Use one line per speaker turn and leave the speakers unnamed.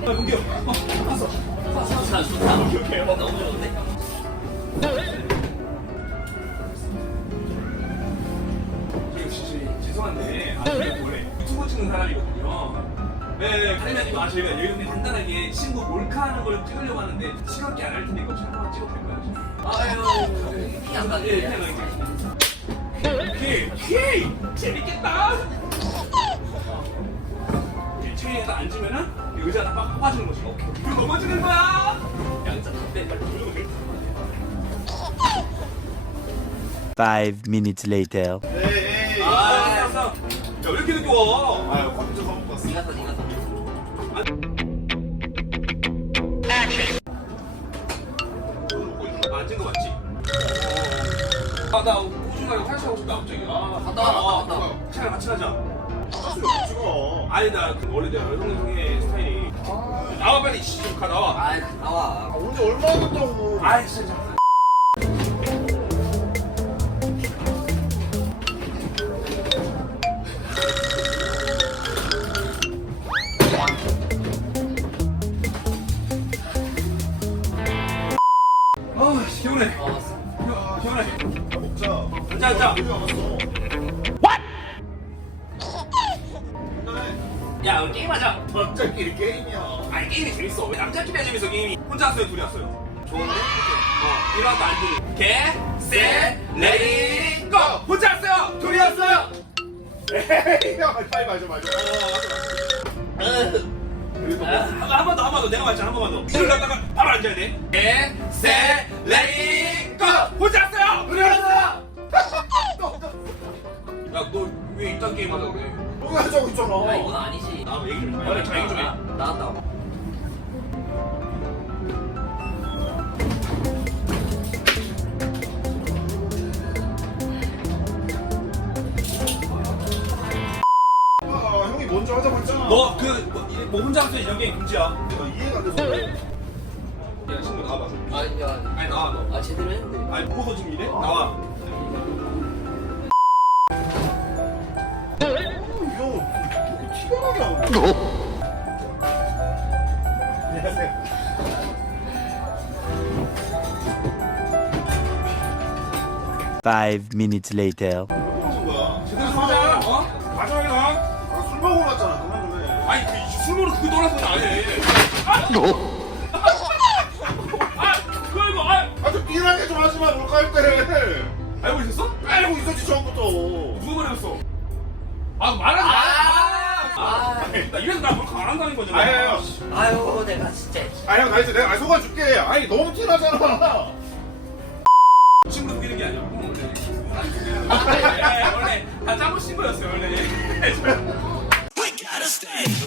공격. 왔어.
좋다.
오케이.
너무 좋은데?
죄송한데 원래 유튜브 찍는 사람이거든요. 네, 그래가지고 저희가 여기 간단하게 친구 몰카하는 걸 찍으려고 하는데 시각이 안 할 테니까 혹시 한번 찍어도 될까요?
아유, 피안 가게.
오케이, 재밌겠다. 체에다 앉으면은 의자가 빡 빠지는 거지. 오케이. 그리고 넘어지는 거야.
양자 담배 빨리.
5 minutes later.
에이.
알았어. 야, 왜 이렇게 늦게 와?
아, 컴퓨터 사먹고 왔어.
니가 사.
앉은 거 맞지? 나 꾸준하게 활동하고 싶다 갑자기.
갔다 와.
시간 같이 가자.
찍어.
아니 나 원래 내가 여성의 스타일이. 나와 빨리 가 나와.
아이, 나와.
언제 얼마나 됐다고.
아이 진짜. 시원해. 시원해.
먹자.
앉아.
우리 남았어.
야, 우리 게임하자.
남자끼리 게임이야.
아니 게임이 재밌어. 남자끼리 재밌어 게임이. 혼자 왔어요, 둘이 왔어요? 좋은데? 일어나도 안 들리. 개, 셋, 레디, 고! 혼자 왔어요. 둘이 왔어요.
에이, 야, 빨리 맞아.
한 번 더. 내가 말했잖아, 한 번만 더. 둘 갔다가 바로 앉아야 돼. 개, 셋, 레디, 고! 혼자 왔어요. 둘이 왔어요. 야, 너 왜 이딴 게임 하려고 그래?
여기 하자고
야,
있잖아.
이건 아니지.
나 얘기 좀 해. 자, 얘기 좀 해.
나왔다.
아, 형이 먼저 하자고 했잖아.
너 뭐 혼자 왔어요 이런 게임 금지야.
내가 이해가 안 돼서.
야, 친구 나와봐.
아니, 야.
아니, 나와, 너.
제대로 했는데.
아니, 보고서 지금 이래? 나와.
형, 이렇게 티가 나게 하고. 안녕하세요.
Five minutes later.
무슨 거야?
제대로 하자. 마지막에 가.
아, 술 먹으러 갔잖아. 그만 좀 해.
아니, 술 먹으러 그거 떠나서 안 해. 그리고,
아, 좀 삐하게 좀 하지 마. 몰카 할 때.
알고 있었어?
알고 있었지, 처음부터.
누가 말했어? 말하지 마. 나 이래서 나 몰카 안 한다는 거잖아.
아니에요.
아유, 내가 진짜.
형, 나 이제 내가 속아 줄게. 아니, 너무 티나잖아.
친구로 속이는 게 아니야. 원래 다 짜고 신 거였어요, 원래.